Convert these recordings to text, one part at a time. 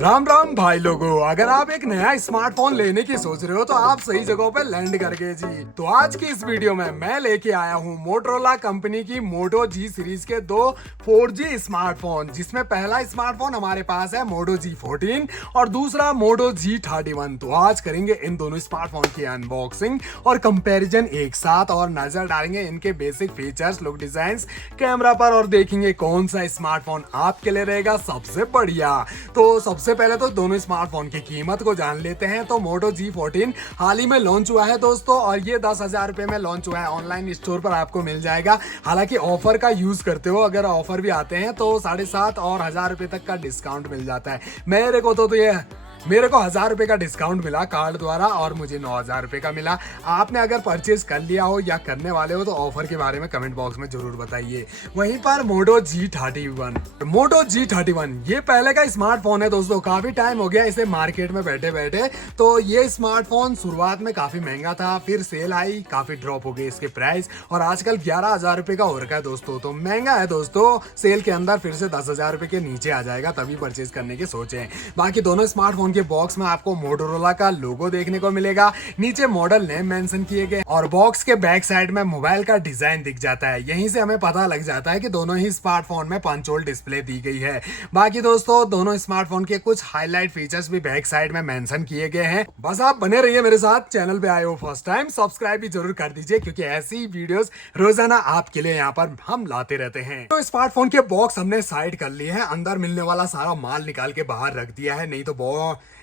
राम राम भाई लोगों, अगर आप एक नया स्मार्टफोन लेने की सोच रहे हो तो आप सही जगह पे लैंड कर गए जी। तो आज की इस वीडियो में मैं लेके आया हूँ मोटरोला कंपनी की मोटो जी सीरीज के दो 4G स्मार्टफोन, जिसमें पहला स्मार्टफोन हमारे पास है मोटो G14 और दूसरा मोटो G31। तो आज करेंगे इन दोनों स्मार्टफोन की अनबॉक्सिंग और कंपैरिजन एक साथ और नजर डालेंगे इनके basic features, look, design, camera पर और देखेंगे कौन सा स्मार्टफोन आपके लिए रहेगा सबसे बढ़िया। तो सबसे पहले तो दोनों स्मार्टफोन की कीमत को जान लेते हैं। तो मोटो G14 हाल ही में लॉन्च हुआ है दोस्तों, और ये 10,000 रुपए में लॉन्च हुआ है। ऑनलाइन स्टोर पर आपको मिल जाएगा। हालांकि ऑफर का यूज करते हो, अगर ऑफर भी आते हैं तो 7,500 और 1,000 रुपए तक का डिस्काउंट मिल जाता है। मेरे को 1,000 रुपए का डिस्काउंट मिला कार्ड द्वारा और मुझे 9,000 रुपए का मिला। आपने अगर परचेज कर लिया हो या करने वाले हो तो ऑफर के बारे में कमेंट बॉक्स में जरूर बताइए। वहीं पर मोटो G31 ये पहले का स्मार्टफोन है दोस्तों। काफी टाइम हो गया इसे मार्केट में बैठे बैठे। तो ये स्मार्टफोन शुरुआत में काफी महंगा था, फिर सेल आई, काफी ड्रॉप हो गई इसके प्राइस और आजकल 11,000 रुपए का हो रखा है दोस्तों। तो महंगा है दोस्तों, सेल के अंदर फिर से 10,000 रुपए के नीचे आ जाएगा, तभी परचेज करने की सोचें। बाकी दोनों स्मार्टफोन के बॉक्स में आपको मोटोरोला का लोगो देखने को मिलेगा, नीचे मॉडल नेम मेंशन किए गए और बॉक्स के बैक साइड में मोबाइल का डिजाइन दिख जाता है। यहीं से हमें पता लग जाता है कि दोनों ही स्मार्टफोन में पंच होल डिस्प्ले दी गई है। बाकी दोस्तों दोनों स्मार्टफोन के कुछ हाईलाइट फीचर्स भी बैक साइड में मेंशन किए गए हैं। बस आप बने रहिए मेरे साथ। चैनल पे आए हो फर्स्ट टाइम, सब्सक्राइब भी जरूर कर दीजिए, क्योंकि ऐसी वीडियोस रोजाना आपके लिए यहाँ पर हम लाते रहते हैं। तो स्मार्टफोन के बॉक्स हमने साइड कर लिए हैं, अंदर मिलने वाला सारा माल निकाल के बाहर रख दिया है,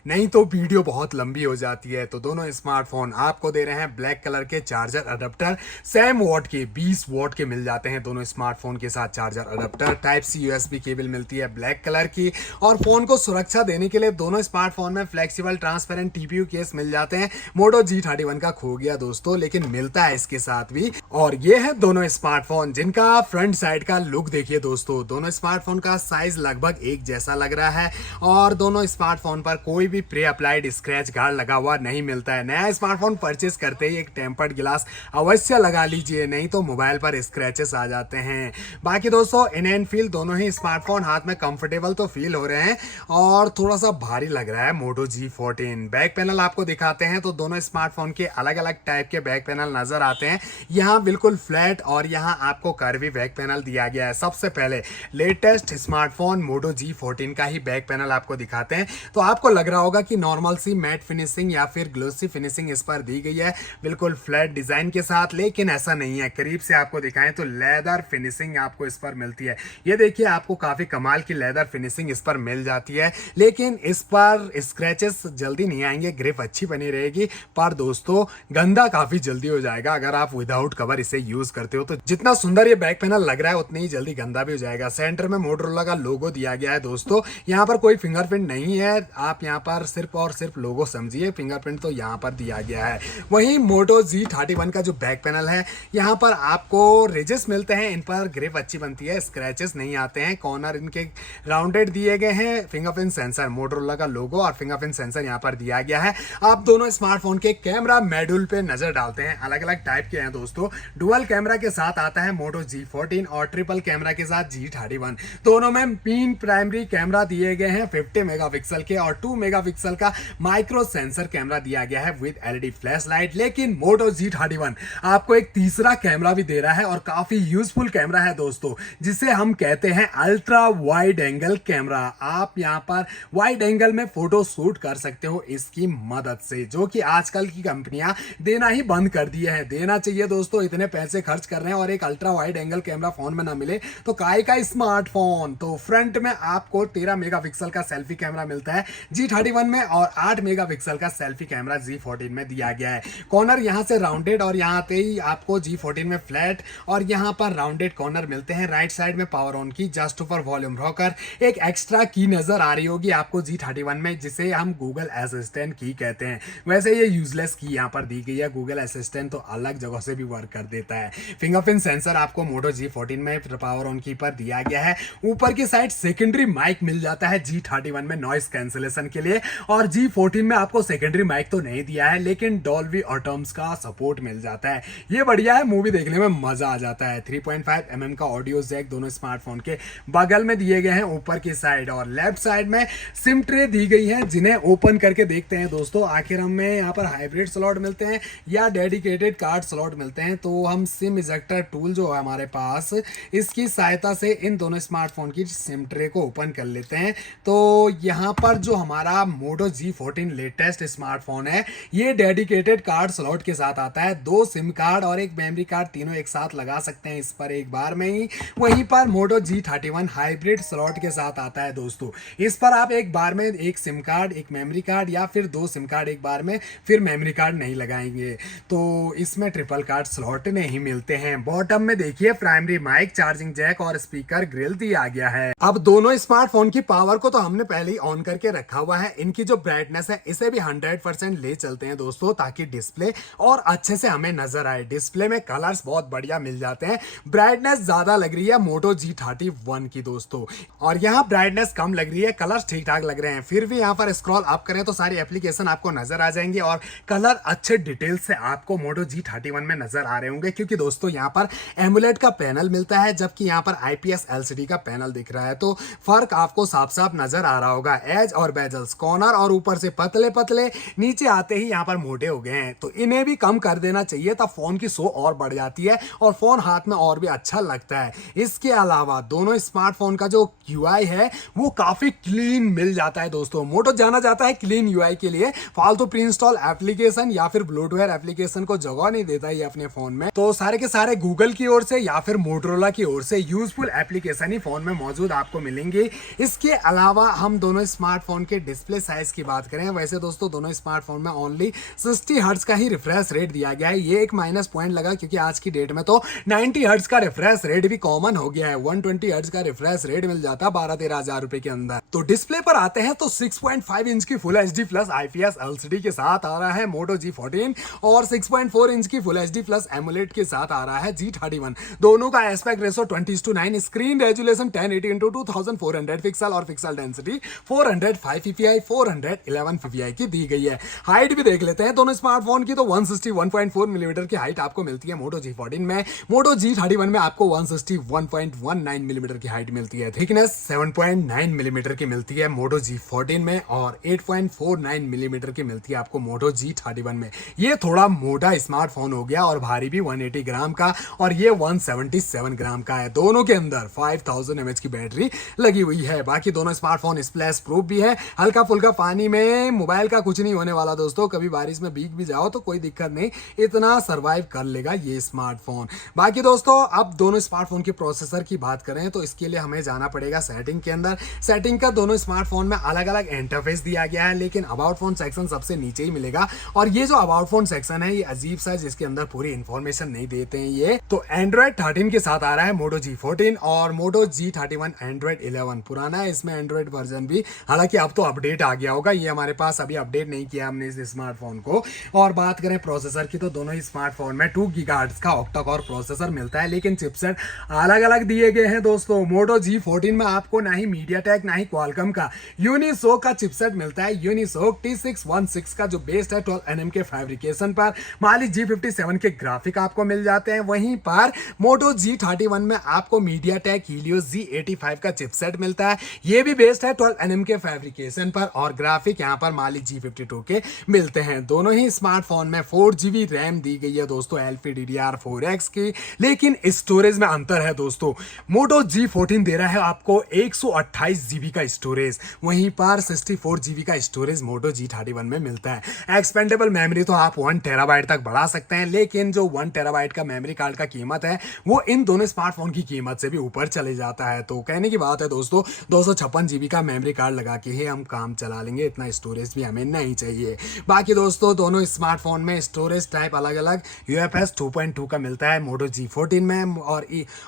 नहीं तो वीडियो बहुत लंबी हो जाती है। तो दोनों स्मार्टफोन आपको दे रहे हैं ब्लैक कलर के चार्जर अडेप्टर, सेम वॉट के 20 वॉट के मिल जाते हैं दोनों स्मार्टफोन के साथ। Charger adapter type C USB cable मिलती है ब्लैक कलर की, और फोन को सुरक्षा देने के लिए दोनों स्मार्टफोन में फ्लेक्सिबल ट्रांसपेरेंट TPU केस मिल जाते हैं। मोटो G31 का खो गया दोस्तों, लेकिन मिलता है इसके साथ भी। और ये है दोनों स्मार्टफोन जिनका फ्रंट साइड का लुक देखिए दोस्तों। दोनों स्मार्टफोन का साइज लगभग एक जैसा लग रहा है और दोनों स्मार्टफोन पर कोई भी प्री अप्लाइड स्क्रैच गार्ड लगा हुआ नहीं मिलता है। नया स्मार्टफोन परचेस करते ही एक टेम्पर्ड ग्लास अवश्य लगा लीजिए, नहीं तो मोबाइल पर स्क्रैचेस आ जाते हैं। बाकी दोस्तों इन एंड फील दोनों ही स्मार्टफोन हाथ में कंफर्टेबल तो फील हो रहे हैं और थोड़ा सा भारी लग रहा है मोटो G14। बैक पैनल आपको दिखाते हैं तो दोनों स्मार्टफोन के अलग अलग टाइप के बैक पैनल नजर आते हैं। यहाँ बिल्कुल फ्लैट और यहाँ आपको कर्वी बैक पैनल दिया गया है। सबसे पहले लेटेस्ट स्मार्टफोन मोटो G14 का ही बैक पैनल आपको दिखाते हैं। तो आपको लग रहा होगा कि नॉर्मल सी मैट फिनिशिंग या फिर ग्लोसी फिनिशिंग इस पर दी गई है, बिल्कुल फ्लैट डिजाइन के साथ, लेकिन ऐसा नहीं है। करीब से आपको दिखाएं तो लेदर फिनिशिंग आपको इस पर मिलती है। ये देखिए आपको काफी कमाल की लेदर फिनिशिंग इस पर मिल जाती है, लेकिन इस पर स्क्रैचेस जल्दी नहीं आएंगे, ग्रिप अच्छी बनी रहेगी। पर दोस्तों गंदा काफी जल्दी हो जाएगा अगर आप विदाउट कवर इसे यूज करते हो। तो जितना सुंदर ये बैक पैनल लग रहा है उतनी ही जल्दी गंदा भी हो जाएगा। सेंटर में मोटोरोला का लोगो दिया गया है दोस्तों। यहाँ पर कोई फिंगरप्रिंट नहीं है, आप यहाँ पर सिर्फ और सिर्फ लोगो समझिए, फिंगरप्रिंट तो यहाँ पर दिया गया है। वहीं मोटो G31 का जो बैक पैनल है, यहाँ पर आपको रिजेस मिलते हैं, इन पर ग्रिप अच्छी बनती है, स्क्रैचेस नहीं आते हैं। कॉर्नर इनके राउंडेड दिए गए हैं। फिंगरप्रिंट सेंसर मोटोरोला का लोगो और फिंगरप्रिंट सेंसर यहाँ पर दिया गया है। आप दोनों स्मार्टफोन के कैमरा मॉड्यूल पे नजर डालते हैं, अलग अलग टाइप के हैं दोस्तों। डुअल कैमरा के साथ आता है मोटो G14 और ट्रिपल कैमरा के साथ G31। दोनों में 3 प्राइमरी कैमरा दिए गए हैं 50 मेगापिक्सल के, और 2 मेगापिक्सल का माइक्रो सेंसर कैमरा दिया गया है विद LED फ्लैश लाइट। लेकिन मोटो G31 आपको एक तीसरा कैमरा भी दे रहा है और काफी यूजफुल कैमरा है दोस्तों, जिसे हम कहते हैं अल्ट्रा वाइड एंगल कैमरा। आप यहां पर वाइड एंगल में फोटो शूट कर सकते हो इसकी मदद से, जो कि आजकल की कंपनियां देना ही बंद कर दिए हैं। देना चाहिए दोस्तों, इतने पैसे खर्च कर रहे हैं और एक ultra wide angle camera phone में ना मिले तो काय का स्मार्टफोन। तो फ्रंट में आपको 13 मेगापिक्सल का सेल्फी कैमरा मिलता है G31 में और 8 मेगापिक्सल का सेल्फी कैमरा G14 में दिया गया है। कॉर्नर यहां से राउंडेड और यहां पे ही आपको G14 में फ्लैट और यहां पर राउंडेड कॉर्नर मिलते हैं। राइट साइड में पावर ऑन की, जस्ट ऊपर वॉल्यूम रॉकर, एक एक्स्ट्रा की नजर आ रही होगी आपको G31 में, जिसे हम गूगल असिस्टेंट की कहते हैं। वैसे ये यूजलेस की यहां पर दी गई है, गूगल असिस्टेंट तो अलग जगह से भी वर्क कर देता है। फिंगरप्रिंट सेंसर आपको मोटो G14 में पावर ऑन की पर दिया गया है। ऊपर की साइड सेकेंडरी माइक मिल जाता है G31 में नॉइस कैंसिलेशन के लिए। और G14 में आपको सेकेंडरी माइक तो नहीं दिया है, लेकिन डॉल्बी एटॉम्स का सपोर्ट मिल जाता है। ये बढ़िया है, मूवी देखने में मजा आ जाता है। 3.5 mm का ऑडियो जैक दोनों स्मार्टफोन के बगल में दिए गए हैं ऊपर की साइड, और लेफ्ट साइड में सिम ट्रे दी गई है जिन्हें ओपन करके देखते हैं दोस्तों। आखिर हमें यहाँ पर हाइब्रिड स्लॉट मिलते हैं या डेडिकेटेड कार्ड स्लॉट मिलते हैं, तो हम सिम इजेक्टर टूल जो है हमारे पास, इसकी सहायता से इन दोनों स्मार्टफोन की सिम ट्रे को ओपन कर लेते हैं। तो यहाँ पर जो हमारा मोटो G14 लेटेस्ट स्मार्टफोन है, ये डेडिकेटेड कार्ड स्लॉट के साथ आता है। 2 सिम कार्ड और एक मेमोरी कार्ड तीनों एक साथ लगा सकते हैं इस पर एक बार में ही। वहीं पर मोटो G31 हाइब्रिड स्लॉट के साथ आता है दोस्तों। इस पर आप एक बार में एक सिम कार्ड, एक मेमोरी कार्ड या फिर 2 सिम कार्ड एक बार में, फिर मेमोरी कार्ड नहीं लगाएंगे, तो इसमें ट्रिपल कार्ड स्लॉट नहीं मिलते हैं। बॉटम में देखिए प्राइमरी माइक, चार्जिंग जैक और स्पीकर ग्रिल दिया गया है। अब दोनों स्मार्टफोन की पावर को तो हमने पहले ही ऑन करके रखा हुआ है। इनकी जो ब्राइटनेस है इसे भी 100% ले चलते हैं दोस्तों, ताकि डिस्प्ले और अच्छे से हमें नजर आए। डिस्प्ले में कलर्स बहुत बढ़िया मिल जाते हैं। ब्राइटनेस ज्यादा लग रही है मोटो G31 की दोस्तों, और यहाँ ब्राइटनेस कम लग रही है, कलर्स ठीक ठाक लग रहे हैं। फिर भी यहाँ पर स्क्रॉल अप करें तो सारी एप्लीकेशन आपको नजर आ जाएंगे और कलर अच्छे डिटेल से आपको मोटो G31 में नजर आ रहे होंगे, क्योंकि दोस्तों यहाँ पर एमुलेट का पैनल मिलता है, जबकि यहाँ पर IPS LCD का पैनल दिख रहा है। तो फर्क आपको साफ साफ नजर आ रहा होगा। एज और बेजल्स, कॉर्नर और ऊपर से पतले पतले, नीचे आते ही यहाँ पर मोटे हो गए हैं, तो इन्हें भी कम कर देना चाहिए, तब फोन की शो और बढ़ जाती है और फोन हाथ में और भी अच्छा लगता है। इसके अलावा दोनों स्मार्टफोन का जो UI है वो काफी क्लीन मिल जाता है दोस्तों। मोटो जाना जाता है क्लीन UI के लिए, फालतू प्री इंस्टॉल एप्लीकेशन या फिर ब्लोटवेयर एप्लीकेशन को जगह नहीं देता ही अपने फोन में। तो सारे के सारे गूगल की ओर से या फिर मोटोरोला की ओर से यूजफुल एप्लीकेशन ही फोन में मौजूद आपको मिलेंगे। इसके अलावा हम दोनों स्मार्टफोन के डिस्प्ले साइज की बात करें, वैसे दोस्तों दोनों स्मार्टफोन में ओनली 60 हर्ट्ज का ही रिफ्रेश रेट दिया गया है। ये एक माइनस पॉइंट लगा, क्योंकि आज की डेट में तो 90 हर्ट्ज का रिफ्रेश रेट भी कॉमन हो गया है। 120 हर्ट्ज का रिफ्रेश रेट मिल जाता 12-13 हजार रुपए के अंदर। तो डिस्प्ले पर आते हैं तो 6.5 इंच की full HD plus IPS LCD के साथ आ रहा है मोटो G14, और 6.4 इंच की फुल HD प्लस एमुलेट के साथ आ रहा है G31। दोनों का aspect ratio 20:9, screen resolution 1080x2400 pixel और पिक्सल डेंसिटी 405 ppi 411 ppi की दी गई है। हाइट भी देख लेते हैं दोनों स्मार्टफोन की, तो 161.4 मिलीमीटर की हाइट आपको मिलती है मोटो G14 में। मोटो G31 में आपको 161.19 मिलीमीटर की हाइट मिलती है। थिकनेस 7.9 मिलीमीटर की मिलती है मोटो G14 में, और 8.49 मिलीमीटर की मिलती है आपको मोटो G31 में। ये थोड़ा मोटा स्मार्टफोन हो गया और भारी भी 180 ग्राम का, और ये 177 ग्राम का है। दोनों के अंदर 5000 mAh की बैटरी लगी हुई है। बाकी दोनों स्मार्टफोन स्प्लैश प्रूफ भी है। हल्का फुल्का पानी में मोबाइल का कुछ नहीं होने वाला दोस्तों, कभी बारिश में भीग भी जाओ तो कोई दिक्कत नहीं, इतना सर्वाइव कर लेगा ये स्मार्टफोन। बाकी दोस्तों अब दोनों स्मार्टफोन के प्रोसेसर की बात करें तो इसके लिए हमें जाना पड़ेगा सेटिंग के अंदर। सेटिंग का दोनों स्मार्टफोन में अलग अलग इंटरफेस दिया गया है, लेकिन अबाउट फोन सेक्शन सबसे नीचे ही मिलेगा। और ये जो अबाउट फोन सेक्शन है ये अजीब सा, जिसके अंदर पूरी इंफॉर्मेशन नहीं देते हैं ये। तो एंड्रॉइड 13 के साथ आ रहा है मोटो G14, और मोटो G31 एंड्रॉइड 11 पुराना है, इसमें एंड्रॉइड वर्जन भी, हालांकि अब तो अपडेट आ गया होगा, ये हमारे पास अभी अपडेट नहीं किया हमने इस स्मार्टफोन को। और बात करें प्रोसेसर की तो दोनों ही स्मार्टफोन में 2 गीगाहर्ट्ज का ऑक्टा कोर प्रोसेसर मिलता है, लेकिन चिपसेट अलग अलग दिए गए हैं दोस्तों। मोटो G14 में आपको ना ही मीडियाटेक ना ही क्वालकॉम का यूनिसोक का चिपसेट मिलता है। यूनिसोक T616 का जो बेस्ड है 12 nm के फैब्रिकेशन पर। माली G57 के ग्राफिक आपको मिल जाते हैं। वहीं पर मोटो G31 में आपको मीडियाटेक हीलियोस G85 का चिपसेट मिलता है, ये भी बेस्ड है 12 nm के फैब्रिकेशन पर, और ग्राफिक यहाँ पर माली G52 के मिलते हैं। दोनों ही स्मार्टफोन में 4GB रैम दी गई है दोस्तों LPDDR4X की, लेकिन स्टोरेज में अंतर है दोस्तों। मोटो G14 दे रहा है आपको 128GB का स्टोरेज, वहीं पर 64GB का स्टोरेज मोटो G31 में मिलता है। एक्सपेंडेबल मेमोरी तो आप 1 टेराबाइट तक बढ़ा सकते हैं, लेकिन जो 1 टेराबाइट का मेमोरी कार्ड का कीमत है वो इन दोनों स्मार्टफोन की कीमत से भी ऊपर चले जाता है। तो कहने की बात है दोस्तों, 256GB का मेमोरी कार्ड लगा के ही हम काम चला लेंगे, इतना स्टोरेज भी हमें नहीं चाहिए। बाकी दोस्तों दोनों स्मार्टफोन में स्टोरेज टाइप अलग अलग UFS 2.2 का मिलता है मोटो G14 में,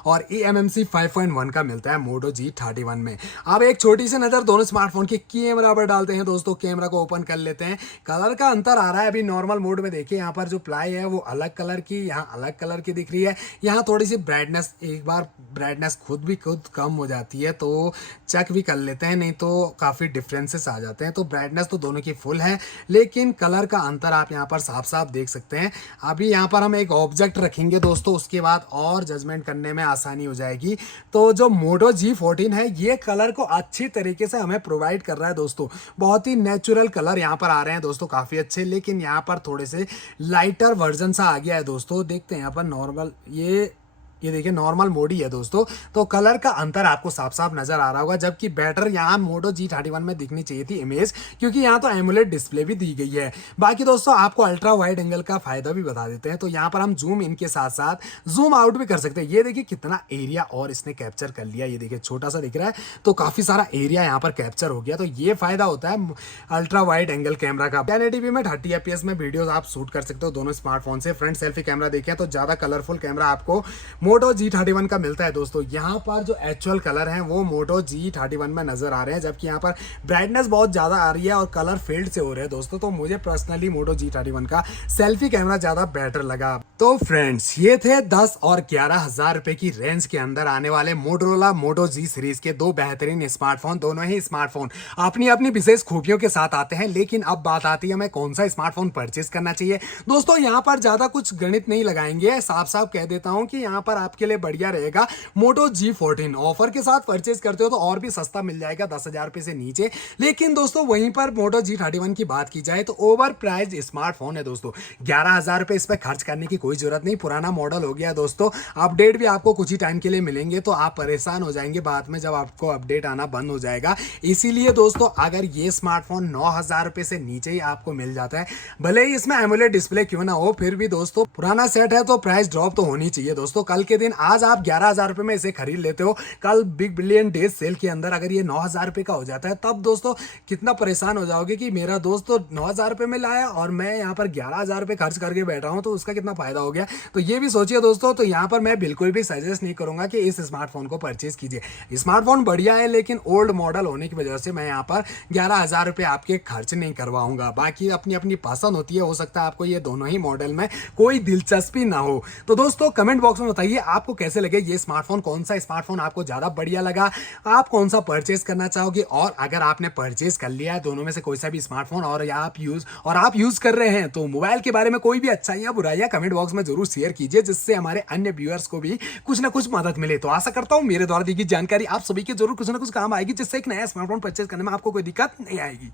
और eMMC 5.1 का मिलता है मोटो G31 में। अब एक छोटी सी नजर दोनों स्मार्टफोन के कैमरा पर डालते हैं दोस्तों। कैमरा को ओपन कर लेते हैं। कलर का अंतर आ रहा है अभी नॉर्मल मोड में, देखिए यहाँ पर जो प्लाई है वो अलग कलर की, यहाँ अलग कलर की दिख रही है। यहाँ थोड़ी सी ब्राइटनेस, एक बार ब्राइटनेस खुद कम हो जाती है, तो चेक भी कर लेते हैं, नहीं तो काफी डिफरेंस डिफरेंसेस आ जाते हैं। तो ब्राइटनेस तो दोनों की फुल है, लेकिन कलर का अंतर आप यहाँ पर साफ साफ देख सकते हैं। अभी यहाँ पर हम एक ऑब्जेक्ट रखेंगे दोस्तों, उसके बाद और जजमेंट करने में आसानी हो जाएगी। तो जो मोटो G14 है ये कलर को अच्छी तरीके से हमें प्रोवाइड कर रहा है दोस्तों। बहुत ही नेचुरल कलर यहाँ पर आ रहे हैं दोस्तों, काफ़ी अच्छे। लेकिन यहाँ पर थोड़े से लाइटर वर्जन सा आ गया है दोस्तों। देखते हैं यहाँ पर नॉर्मल, ये देखिए नॉर्मल मोड ही है दोस्तों। तो कलर का अंतर आपको साफ साफ नजर आ रहा होगा, जबकि बेटर यहाँ मोटो G31 में दिखनी चाहिए थी इमेज, क्योंकि यहाँ तो एमुलेट डिस्प्ले भी दी गई है। बाकी दोस्तों आपको अल्ट्रा वाइड एंगल का फायदा भी बता देते हैं। तो यहाँ पर हम जूम इन के साथ साथ जूम आउट भी कर सकते हैं। ये देखिए कितना एरिया और इसने कैप्चर कर लिया। ये देखिए छोटा सा दिख रहा है तो काफी सारा एरिया यहाँ पर कैप्चर हो गया। तो ये फायदा होता है अल्ट्रा वाइड एंगल कैमरा का। 1080p में 30 fps में वीडियोस आप शूट कर सकते हो दोनों स्मार्टफोन से। फ्रंट सेल्फी कैमरा देखें तो ज्यादा कलरफुल कैमरा आपको मोटो G31 का मिलता है दोस्तों। यहाँ पर जो एक्चुअल कलर है वो मोटो G31 में नजर आ रहे हैं, जबकि यहाँ पर ब्राइटनेस बहुत ज्यादा आ रही है और कलर फेड से हो रहे हैं दोस्तों। तो मुझे पर्सनली मोटो G31 का सेल्फी कैमरा ज्यादा बेटर लगा। तो फ्रेंड्स ये थे 10 और 11,000 रुपए की रेंज के अंदर आने वाले मोटोरोला मोटो G सीरीज के दो बेहतरीन स्मार्टफोन। दोनों ही स्मार्टफोन अपनी अपनी विशेष खूबियों के साथ आते हैं। लेकिन अब बात आती है हमें कौन सा स्मार्टफोन परचेस करना चाहिए। दोस्तों यहाँ पर ज्यादा कुछ गणित नहीं लगाएंगे, साफ साफ कह देता हूं कि यहाँ पर आपके लिए बढ़िया रहेगा मोटो G14। ऑफर के साथ परचेज करते हो तो और भी सस्ता मिल जाएगा 10,000 रुपए से नीचे। लेकिन दोस्तों वहीं पर मोटो G31 की बात की जाए तो ओवर प्राइस स्मार्टफोन है दोस्तों। 11,000 रुपए इस पर खर्च करने की कोई जरूरत नहीं, पुराना मॉडल हो गया दोस्तों। अपडेट भी आपको कुछ ही टाइम के लिए मिलेंगे, तो आप परेशान हो जाएंगे बाद में जब आपको अपडेट आना बंद हो जाएगा। इसीलिए दोस्तों अगर ये स्मार्टफोन 9,000 रुपए से नीचे ही आपको मिल जाता है, भले ही इसमें एमुलेट डिस्प्ले क्यों ना हो, फिर भी दोस्तों पुराना सेट है तो प्राइस ड्रॉप तो होनी चाहिए दोस्तों। कल के दिन आज आप 11,000 रुपए में इसे खरीद लेते हो, कल बिग बिलियन डेज सेल के अंदर अगर ये 9,000 रुपए का हो जाता है, तब दोस्तों कितना परेशान हो जाओगे कि मेरा दोस्त तो 9,000 रुपए में लाया और मैं यहाँ पर 11,000 रुपए खर्च करके बैठा हूँ, तो उसका कितना फायदा हो गया। तो ये भी सोचिए दोस्तों। तो यहाँ पर मैं बिल्कुल भी सजेस्ट नहीं करूंगा कि इस स्मार्टफोन को परचेज कीजिए। स्मार्टफोन बढ़िया है, लेकिन ओल्ड मॉडल होने की वजह से मैं यहाँ पर 11,000 रुपए आपके खर्च नहीं करवाऊंगा। बाकी अपनी अपनी पसंद होती है, हो सकता है आपको ये दोनों ही मॉडल में कोई दिलचस्पी ना हो। तो दोस्तों कमेंट बॉक्स में बताइए आपको कैसे लगे ये स्मार्टफोन, कौन सा स्मार्टफोन आपको ज्यादा बढ़िया लगा, आप कौन सा परचेज करना चाहोगे। और अगर आपने परचेज कर लिया है दोनों में से कोई सा भी स्मार्टफोन और आप यूज कर रहे हैं, तो मोबाइल के बारे में कोई भी अच्छाइयां बुराइयां कमेंट बॉक्स में जरूर शेयर कीजिए, जिससे हमारे अन्य व्यूअर्स को भी कुछ ना कुछ मदद मिले। तो आशा करता हूं मेरे द्वारा दी गई जानकारी आप सभी के जरूर कुछ ना कुछ काम आएगी, जिससे एक नया स्मार्टफोन परचेज करने में आपको कोई दिक्कत नहीं आएगी।